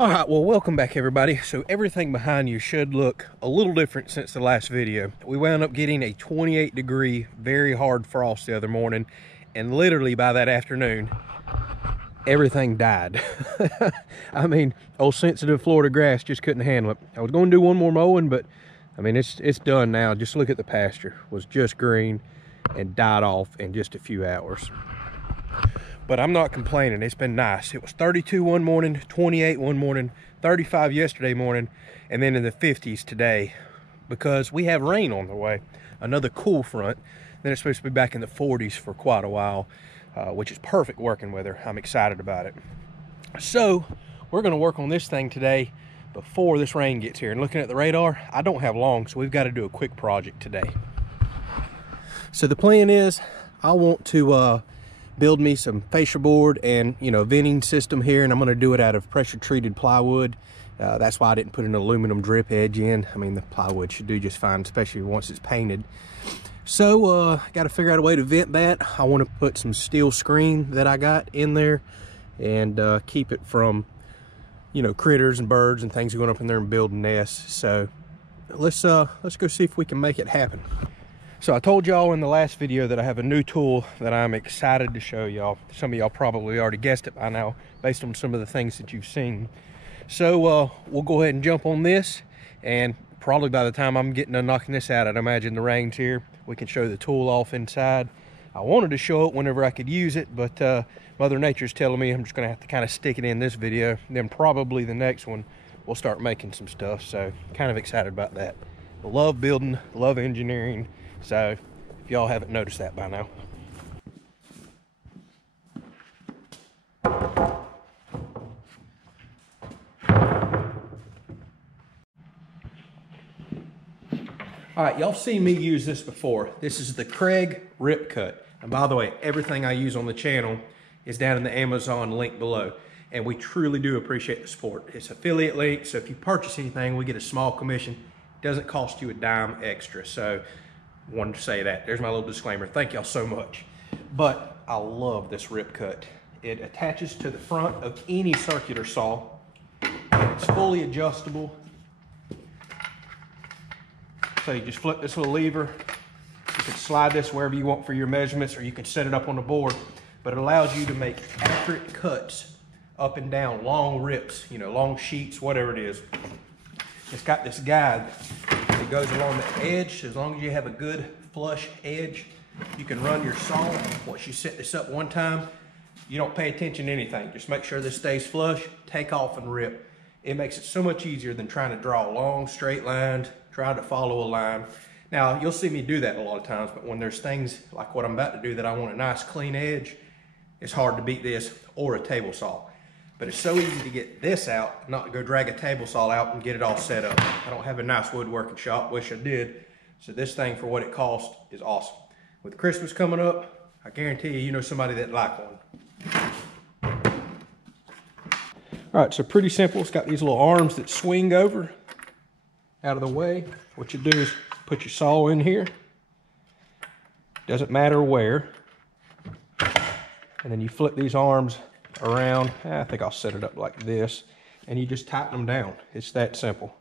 All right, well, welcome back everybody. So everything behind you should look a little different since the last video. We wound up getting a 28-degree, very hard frost the other morning, and literally by that afternoon, everything died. I mean, old sensitive Florida grass just couldn't handle it. I was going to do one more mowing, but I mean, it's done now. Just look at the pasture. It was just green and died off in just a few hours. But I'm not complaining. It's been nice. It was 32 one morning, 28 one morning, 35 yesterday morning, and then in the 50s today, because we have rain on the way. Another cool front. Then it's supposed to be back in the 40s for quite a while, which is perfect working weather. I'm excited about it. So we're going to work on this thing today before this rain gets here. And looking at the radar, I don't have long, so we've got to do a quick project today. So the plan is I want to build me some fascia board and, you know, venting system here, and I'm going to do it out of pressure treated plywood. That's why I didn't put an aluminum drip edge in. I mean, the plywood should do just fine, especially once it's painted. So got to figure out a way to vent that. I want to put some steel screen that I got in there and keep it from, you know, critters and birds and things going up in there and building nests. So let's go see if we can make it happen. So I told y'all in the last video that I have a new tool that I'm excited to show y'all. Some of y'all probably already guessed it by now based on some of the things that you've seen. So we'll go ahead and jump on this, and probably by the time I'm getting done knocking this out, I'd imagine the rain's here. We can show the tool off inside. I wanted to show it whenever I could use it, but Mother Nature's telling me I'm just gonna have to kind of stick it in this video. Then probably the next one, we'll start making some stuff. So kind of excited about that. I love building, love engineering. So if y'all haven't noticed that by now. All right, y'all seen me use this before. This is the Craig Ripcut. And by the way, everything I use on the channel is down in the Amazon link below. And we truly do appreciate the support. It's affiliate link, so if you purchase anything, we get a small commission. It doesn't cost you a dime extra. So wanted to say that. There's my little disclaimer. Thank y'all so much. But I love this Ripcut. It attaches to the front of any circular saw. It's fully adjustable. So you just flip this little lever. You can slide this wherever you want for your measurements, or you can set it up on the board. But it allows you to make accurate cuts up and down, long rips, you know, long sheets, whatever it is. It's got this guide that goes along the edge. As long as you have a good flush edge, you can run your saw. Once you set this up one time, you don't pay attention to anything. Just make sure this stays flush, take off and rip. It makes it so much easier than trying to draw long straight lines, trying to follow a line. Now, you'll see me do that a lot of times, but when there's things like what I'm about to do that I want a nice clean edge, it's hard to beat this or a table saw. But it's so easy to get this out, not to go drag a table saw out and get it all set up. I don't have a nice woodworking shop, wish I did. So this thing, for what it costs, is awesome. With Christmas coming up, I guarantee you know somebody that'd like one. All right, so pretty simple. It's got these little arms that swing over out of the way. What you do is put your saw in here. Doesn't matter where. And then you flip these arms around. I think I'll set it up like this, and you just tighten them down. It's that simple.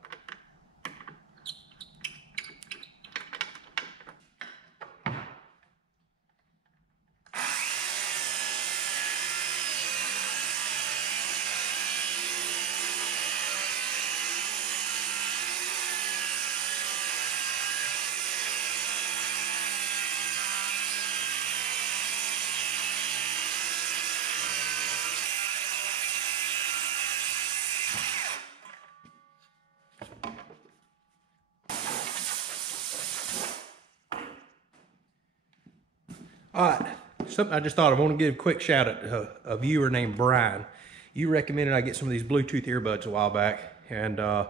All right, something I just thought I want to give a quick shout out to a viewer named Brian. You recommended I get some of these Bluetooth earbuds a while back, and I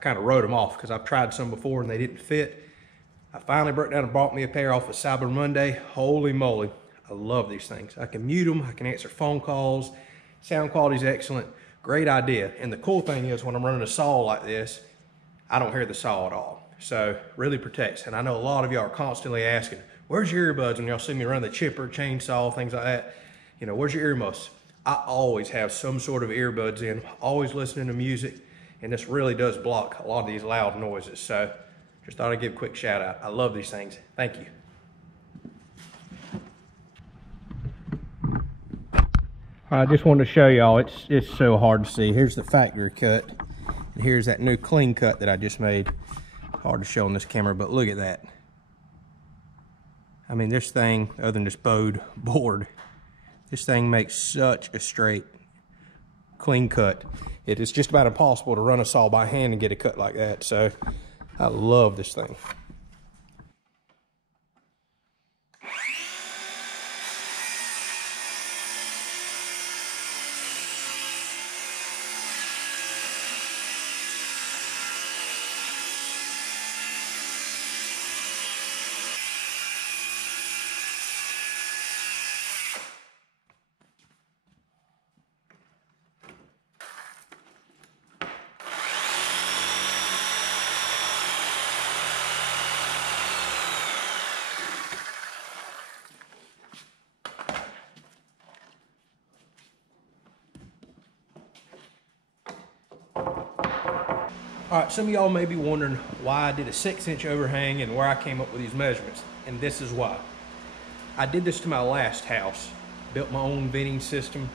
kind of wrote them off because I've tried some before and they didn't fit. I finally broke down and bought me a pair off of Cyber Monday. Holy moly, I love these things. I can mute them, I can answer phone calls, sound quality is excellent, great idea. And the cool thing is when I'm running a saw like this, I don't hear the saw at all. So really protects. And I know a lot of y'all are constantly asking, where's your earbuds when y'all see me run the chipper, chainsaw, things like that? You know, where's your earmuffs? I always have some sort of earbuds in, always listening to music, and this really does block a lot of these loud noises. So just thought I'd give a quick shout out. I love these things. Thank you. I just wanted to show y'all, it's so hard to see. Here's the factory cut, and here's that new clean cut that I just made. Hard to show on this camera, but look at that. I mean, this thing, other than this bowed board, this thing makes such a straight, clean cut. It is just about impossible to run a saw by hand and get a cut like that. So I love this thing. All right, some of y'all may be wondering why I did a 6-inch overhang and where I came up with these measurements, and this is why. I did this to my last house, built my own venting system,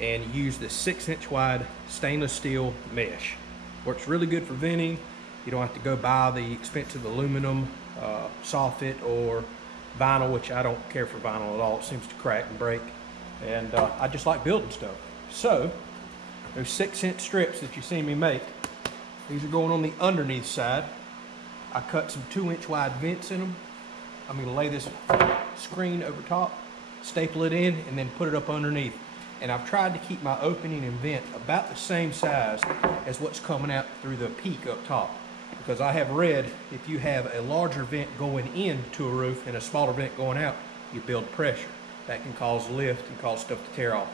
and used this 6-inch wide stainless steel mesh. Works really good for venting. You don't have to go buy the expensive aluminum soffit or vinyl, which I don't care for vinyl at all. It seems to crack and break, and I just like building stuff. So those 6-inch strips that you see me make, these are going on the underneath side. I cut some 2-inch wide vents in them. I'm gonna lay this screen over top, staple it in, and then put it up underneath. And I've tried to keep my opening and vent about the same size as what's coming out through the peak up top. Because I have read, if you have a larger vent going into a roof and a smaller vent going out, you build pressure. That can cause lift and cause stuff to tear off.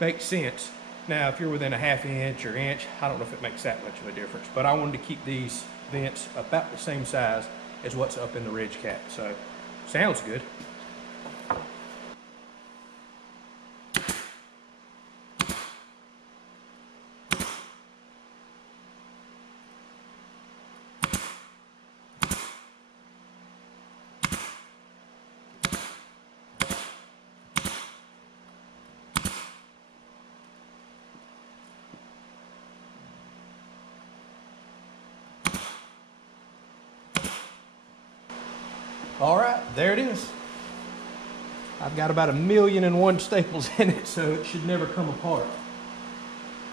Makes sense. Now, if you're within a 1/2 inch or inch, I don't know if it makes that much of a difference, but I wanted to keep these vents about the same size as what's up in the ridge cap. So, sounds good. All right, there it is. I've got about 1,000,001 staples in it, so it should never come apart.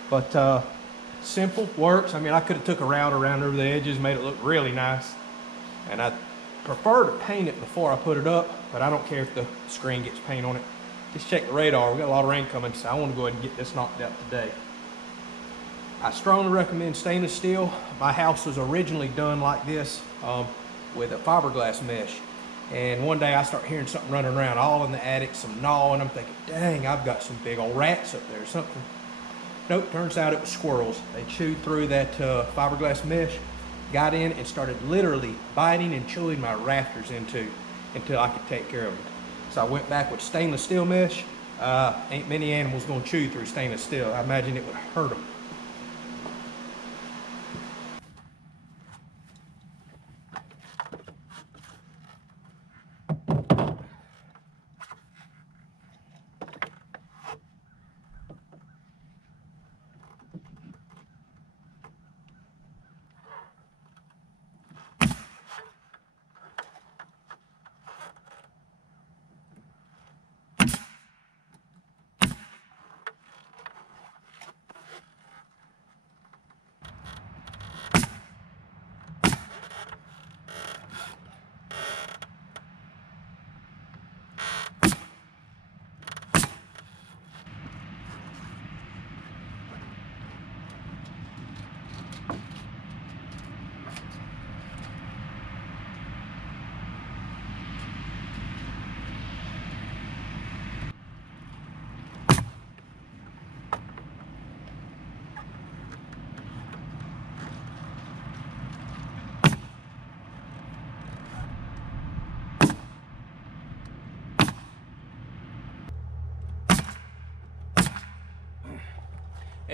But simple, works. I mean, I could have took a route around over the edges, made it look really nice. And I prefer to paint it before I put it up, but I don't care if the screen gets paint on it. Just check the radar. We've got a lot of rain coming, so I want to go ahead and get this knocked out today. I strongly recommend stainless steel. My house was originally done like this with a fiberglass mesh. And one day I start hearing something running around all in the attic, some gnawing. I'm thinking, dang, I've got some big old rats up there or something. Nope, turns out it was squirrels. They chewed through that fiberglass mesh, got in and started literally biting and chewing my rafters until I could take care of them. So I went back with stainless steel mesh. Ain't many animals gonna chew through stainless steel. I imagine it would hurt them.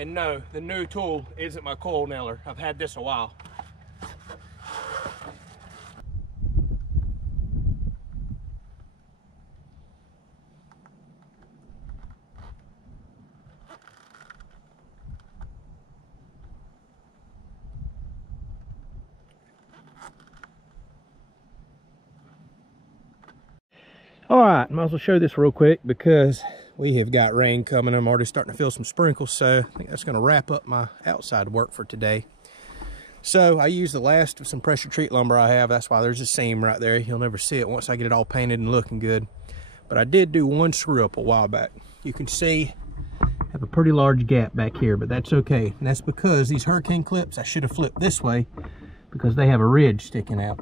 And no, the new tool isn't my coil nailer. I've had this a while. All right, might as well show this real quick because we have got rain coming. I'm already starting to feel some sprinkles, so I think that's going to wrap up my outside work for today. So I used the last of some pressure treat lumber I have. That's why there's a seam right there. You'll never see it once I get it all painted and looking good. But I did do one screw up a while back. You can see I have a pretty large gap back here, but that's okay. And that's because these hurricane clips, I should have flipped this way because they have a ridge sticking out.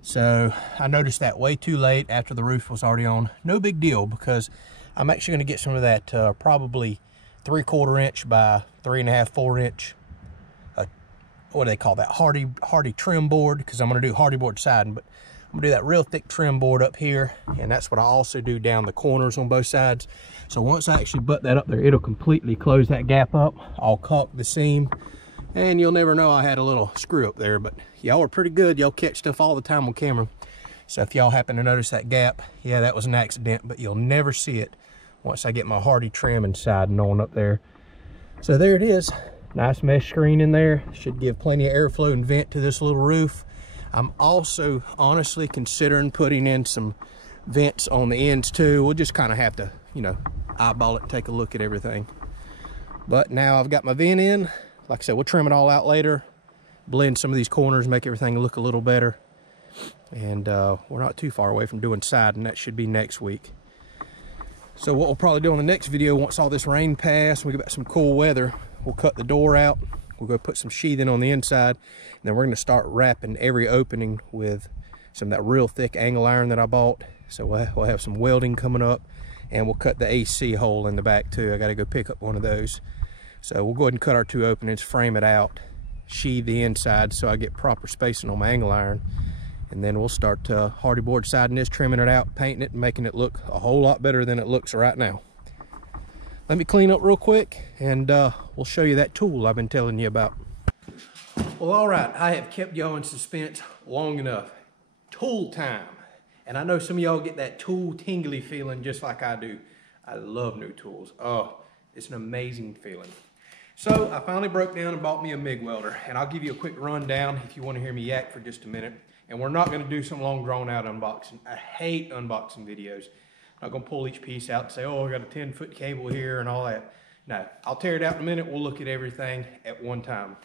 So I noticed that way too late after the roof was already on. No big deal, because I'm actually going to get some of that probably 3/4 inch by 3.5, 4 inch. What do they call that? Hardy trim board, because I'm going to do hardy board siding. But I'm going to do that real thick trim board up here, and that's what I also do down the corners on both sides. So once I actually butt that up there, it'll completely close that gap up. I'll caulk the seam. And you'll never know I had a little screw up there, but y'all are pretty good. Y'all catch stuff all the time on camera. So if y'all happen to notice that gap, yeah, that was an accident, but you'll never see it once I get my hardy trim and siding on up there. So there it is. Nice mesh screen in there. Should give plenty of airflow and vent to this little roof. I'm also honestly considering putting in some vents on the ends too. We'll just kind of have to, you know, eyeball it and take a look at everything. But now I've got my vent in. Like I said, we'll trim it all out later, blend some of these corners, make everything look a little better. And we're not too far away from doing siding. That should be next week. So what we'll probably do on the next video, once all this rain passes, we get back some cool weather, we'll cut the door out. We'll go put some sheathing on the inside. And then we're going to start wrapping every opening with some of that real thick angle iron that I bought. So we'll have some welding coming up. And we'll cut the AC hole in the back too. I got to go pick up one of those. So we'll go ahead and cut our 2 openings, frame it out, sheathe the inside so I get proper spacing on my angle iron. And then we'll start hardy board siding this, trimming it out, painting it, and making it look a whole lot better than it looks right now. Let me clean up real quick, and we'll show you that tool I've been telling you about. Well, all right, I have kept y'all in suspense long enough. Tool time. And I know some of y'all get that tool tingly feeling just like I do. I love new tools. Oh, it's an amazing feeling. So I finally broke down and bought me a MIG welder, and I'll give you a quick rundown if you want to hear me yak for just a minute. And we're not going to do some long drawn out unboxing. I hate unboxing videos. I'm not going to pull each piece out and say, oh, I got a 10-foot cable here and all that. No, I'll tear it out in a minute. We'll look at everything at one time.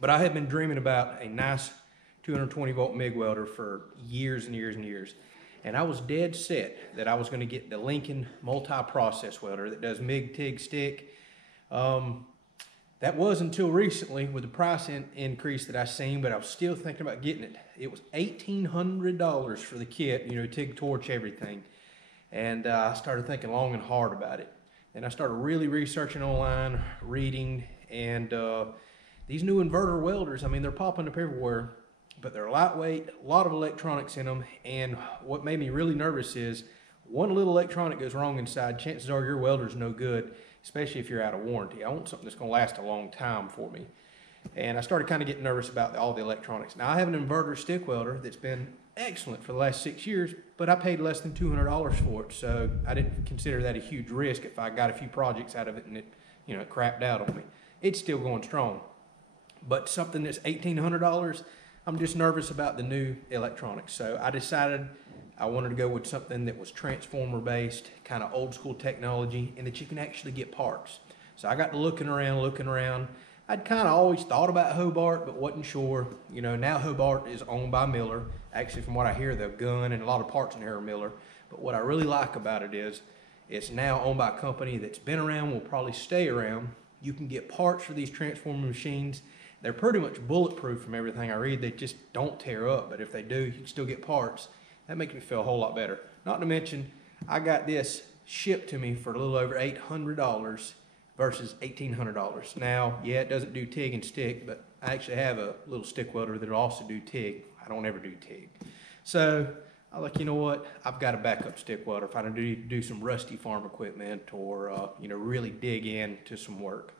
But I have been dreaming about a nice 220 volt MIG welder for years and years and years. And I was dead set that I was going to get the Lincoln multi-process welder that does MIG, TIG, stick. That was until recently with the price increase that I seen, but I was still thinking about getting it. It was $1,800 for the kit, you know, TIG, torch, everything. And I started thinking long and hard about it. And I started really researching online, reading, and these new inverter welders, I mean, they're popping up everywhere, but they're lightweight, a lot of electronics in them. And what made me really nervous is one little electronic goes wrong inside, chances are your welder's no good, especially if you're out of warranty. I want something that's going to last a long time for me. And I started kind of getting nervous about all the electronics. Now, I have an inverter stick welder that's been excellent for the last 6 years, but I paid less than $200 for it, so I didn't consider that a huge risk if I got a few projects out of it and it, you know, it crapped out on me. It's still going strong. But something that's $1,800, I'm just nervous about the new electronics. So I decided I wanted to go with something that was transformer based, kind of old school technology, and that you can actually get parts. So I got to looking around. I'd kind of always thought about Hobart, but wasn't sure. You know, now Hobart is owned by Miller. Actually, from what I hear, the gun and a lot of parts in here are Miller. But what I really like about it is it's now owned by a company that's been around, will probably stay around. You can get parts for these transformer machines. They're pretty much bulletproof from everything I read. They just don't tear up, but if they do, you can still get parts. That makes me feel a whole lot better. Not to mention, I got this shipped to me for a little over $800 versus $1,800. Now, yeah, it doesn't do TIG and stick, but I actually have a little stick welder that'll also do TIG. I don't ever do TIG. So I'm like, you know what? I've got a backup stick welder if I need to do some rusty farm equipment or, you know, really dig into some work.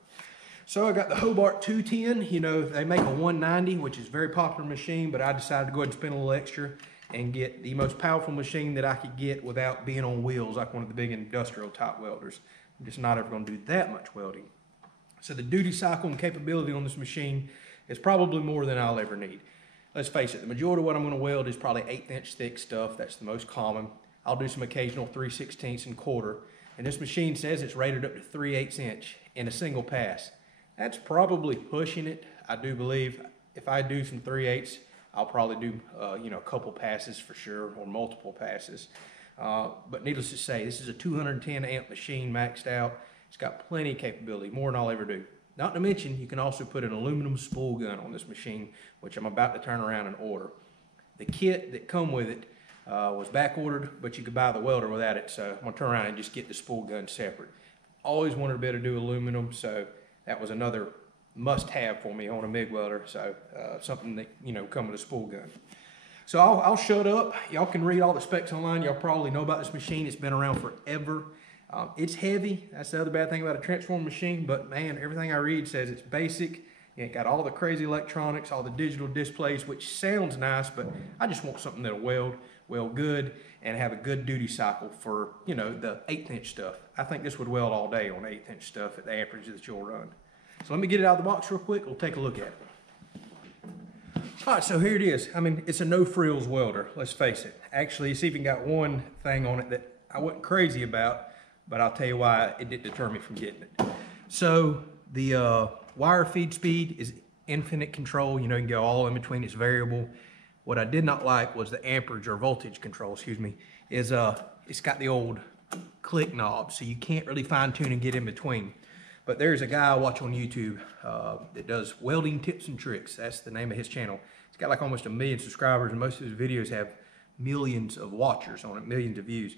So I got the Hobart 210. You know, they make a 190, which is a very popular machine, but I decided to go ahead and spend a little extra and get the most powerful machine that I could get without being on wheels like one of the big industrial type welders. I'm just not ever going to do that much welding. So the duty cycle and capability on this machine is probably more than I'll ever need. Let's face it, the majority of what I'm going to weld is probably 1/8 inch thick stuff. That's the most common. I'll do some occasional 3/16 and quarter. And this machine says it's rated up to 3/8 inch in a single pass. That's probably pushing it. I do believe if I do some 3/8, I'll probably do you know, a couple passes for sure, or multiple passes. But needless to say, this is a 210 amp machine maxed out. It's got plenty of capability, more than I'll ever do. Not to mention, you can also put an aluminum spool gun on this machine, which I'm about to turn around and order. The kit that come with it was back ordered, but you could buy the welder without it, so I'm gonna turn around and just get the spool gun separate. Always wanted to be able to do aluminum, so that was another must-have for me on a MIG welder, so something that, you know, come with a spool gun. So I'll shut up. Y'all can read all the specs online. Y'all probably know about this machine. It's been around forever. It's heavy. That's the other bad thing about a transformer machine, but man, everything I read says it's basic. It got all the crazy electronics, all the digital displays, which sounds nice, but I just want something that'll weld good, and have a good duty cycle for, you know, the 1/8 inch stuff. I think this would weld all day on 1/8 inch stuff at the amperage that you'll run. So let me get it out of the box real quick. We'll take a look at it. All right, so here it is. I mean, it's a no frills welder, let's face it. Actually, it's even got one thing on it that I wasn't crazy about, but I'll tell you why it didn't deter me from getting it. So the wire feed speed is infinite control. You know, you can go all in between, it's variable. What I did not like was the amperage or voltage control, excuse me, is it's got the old click knob, so you can't really fine tune and get in between. But there's a guy I watch on YouTube that does welding tips and tricks. That's the name of his channel. He's got like almost 1 million subscribers, and most of his videos have millions of watchers on it, millions of views.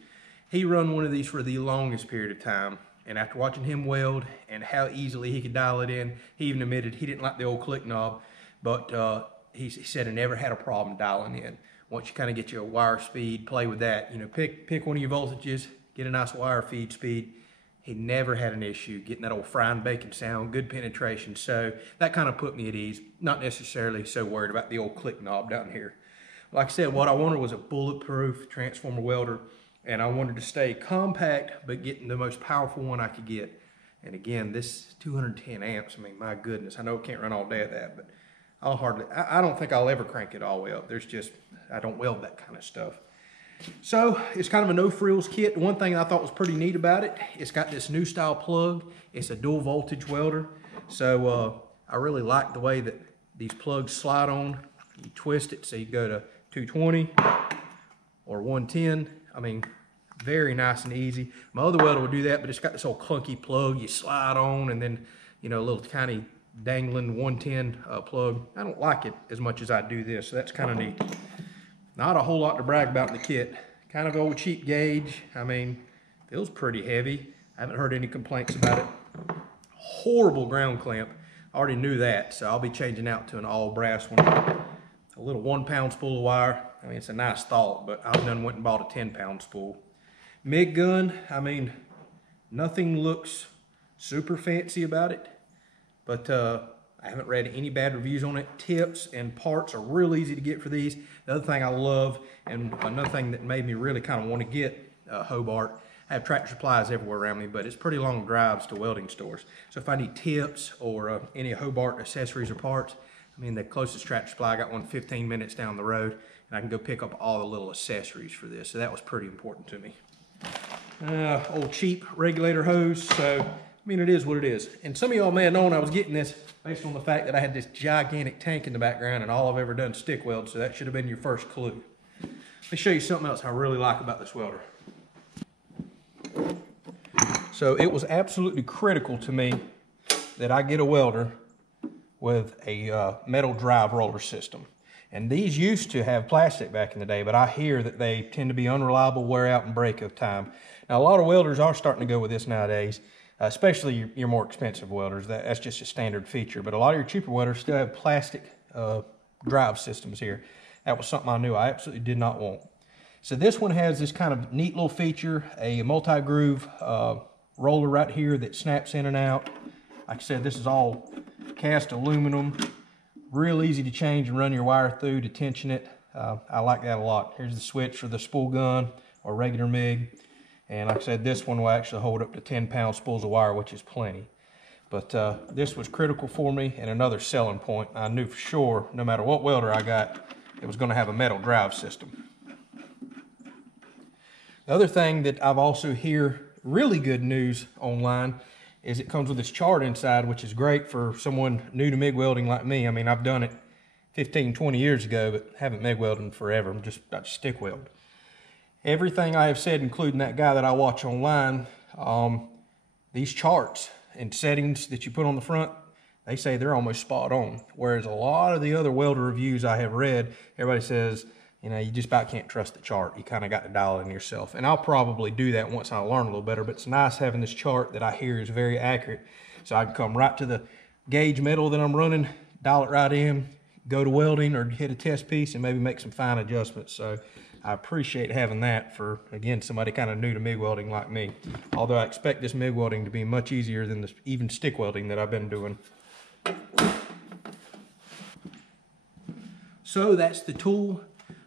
He run one of these for the longest period of time, and after watching him weld and how easily he could dial it in, he even admitted he didn't like the old click knob, but he said he never had a problem dialing in. Once you kind of get your wire speed, play with that, you know, pick one of your voltages, get a nice wire feed speed. He never had an issue getting that old frying bacon sound, good penetration. So that kind of put me at ease. Not necessarily so worried about the old click knob down here. Like I said, what I wanted was a bulletproof transformer welder, and I wanted to stay compact, but getting the most powerful one I could get. And again, this 210 amps, I mean, my goodness, I know it can't run all day at that, but I don't think I'll ever crank it all the way up. I don't weld that kind of stuff. So it's kind of a no frills kit. One thing I thought was pretty neat about it, it's got this new style plug. It's a dual voltage welder. So I really like the way that these plugs slide on. You twist it so you go to 220 or 110. I mean, very nice and easy. My other welder would do that, but it's got this old clunky plug you slide on, and then, you know, a little tiny dangling 110 plug. I don't like it as much as I do this, so that's kind of neat. Not a whole lot to brag about in the kit. Kind of old cheap gauge. I mean, feels pretty heavy. I haven't heard any complaints about it. Horrible ground clamp. I already knew that, so I'll be changing out to an all brass one. A little 1 pound spool of wire. I mean, it's a nice thought, but I've done went and bought a 10 pound spool. MIG gun, I mean, nothing looks super fancy about it, but I haven't read any bad reviews on it. Tips and parts are real easy to get for these. The other thing I love, and another thing that made me really kind of want to get Hobart, I have Tractor Supplies everywhere around me, but it's pretty long drives to welding stores. So if I need tips or any Hobart accessories or parts, I mean, the closest Tractor Supply, I got one 15 minutes down the road, and I can go pick up all the little accessories for this. So that was pretty important to me. Old cheap regulator hose. So, I mean, it is what it is. And some of y'all may have known I was getting this based on the fact that I had this gigantic tank in the background, and all I've ever done is stick weld, so that should have been your first clue. Let me show you something else I really like about this welder. So it was absolutely critical to me that I get a welder with a metal drive roller system. And these used to have plastic back in the day, but I hear that they tend to be unreliable, wear out, and break over time. Now, a lot of welders are starting to go with this nowadays, especially your more expensive welders. That's just a standard feature. But a lot of your cheaper welders still have plastic drive systems here. That was something I knew I absolutely did not want. So this one has this kind of neat little feature, a multi-groove roller right here that snaps in and out. Like I said, this is all cast aluminum, real easy to change and run your wire through to tension it. I like that a lot. Here's the switch for the spool gun or regular MIG. And like I said, this one will actually hold up to 10-pound spools of wire, which is plenty. But this was critical for me, and another selling point. I knew for sure, no matter what welder I got, it was going to have a metal drive system. The other thing that I've also hear really good news online is it comes with this chart inside, which is great for someone new to MIG welding like me. I mean, I've done it 15, 20 years ago, but haven't MIG welded in forever. I'm just about to stick weld. Everything I have said, including that guy that I watch online, these charts and settings that you put on the front, they say they're almost spot on. Whereas a lot of the other welder reviews I have read, everybody says, you know, you just about can't trust the chart. You kind of got to dial it in yourself. And I'll probably do that once I learn a little better, but it's nice having this chart that I hear is very accurate. So I can come right to the gauge metal that I'm running, dial it right in, go to welding or hit a test piece and maybe make some fine adjustments. So I appreciate having that for, again, somebody kind of new to MIG welding like me. Although I expect this MIG welding to be much easier than the even stick welding that I've been doing. So that's the tool.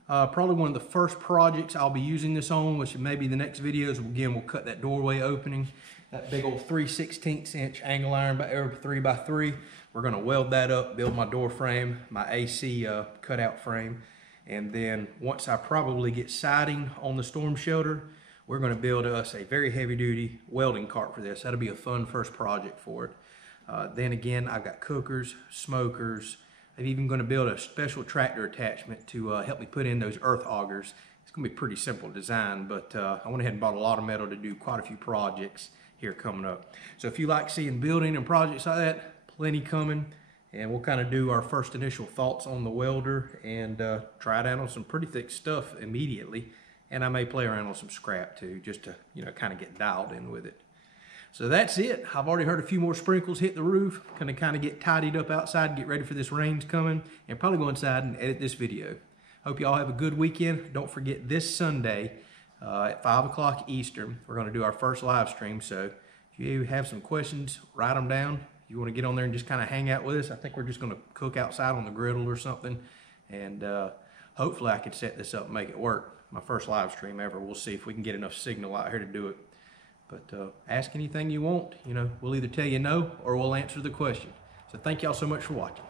Probably one of the first projects I'll be using this on, which maybe the next videos, again, we'll cut that doorway opening. That big old 3/16 inch angle iron by 3x3. We're gonna weld that up, build my door frame, my AC cutout frame. And then once I probably get siding on the storm shelter, we're gonna build us a very heavy duty welding cart for this. That'll be a fun first project for it. Then again, I've got cookers, smokers. I'm even gonna build a special tractor attachment to help me put in those earth augers. It's gonna be pretty simple design, but I went ahead and bought a lot of metal to do quite a few projects here coming up. So if you like seeing building and projects like that, plenty coming. And we'll kind of do our first initial thoughts on the welder and try it out on some pretty thick stuff immediately. And I may play around on some scrap too, just to, you know, kind of get dialed in with it. So that's it. I've already heard a few more sprinkles hit the roof. Gonna kind of get tidied up outside, get ready for this rain's coming, and probably go inside and edit this video. Hope you all have a good weekend. Don't forget this Sunday at 5 o'clock Eastern, we're gonna do our first live stream. So if you have some questions, write them down. You want to get on there and just kind of hang out with us, I think we're just going to cook outside on the griddle or something. And hopefully I can set this up and make it work. My first live stream ever. We'll see if we can get enough signal out here to do it. But ask anything you want. You know, we'll either tell you no or we'll answer the question. So thank y'all so much for watching.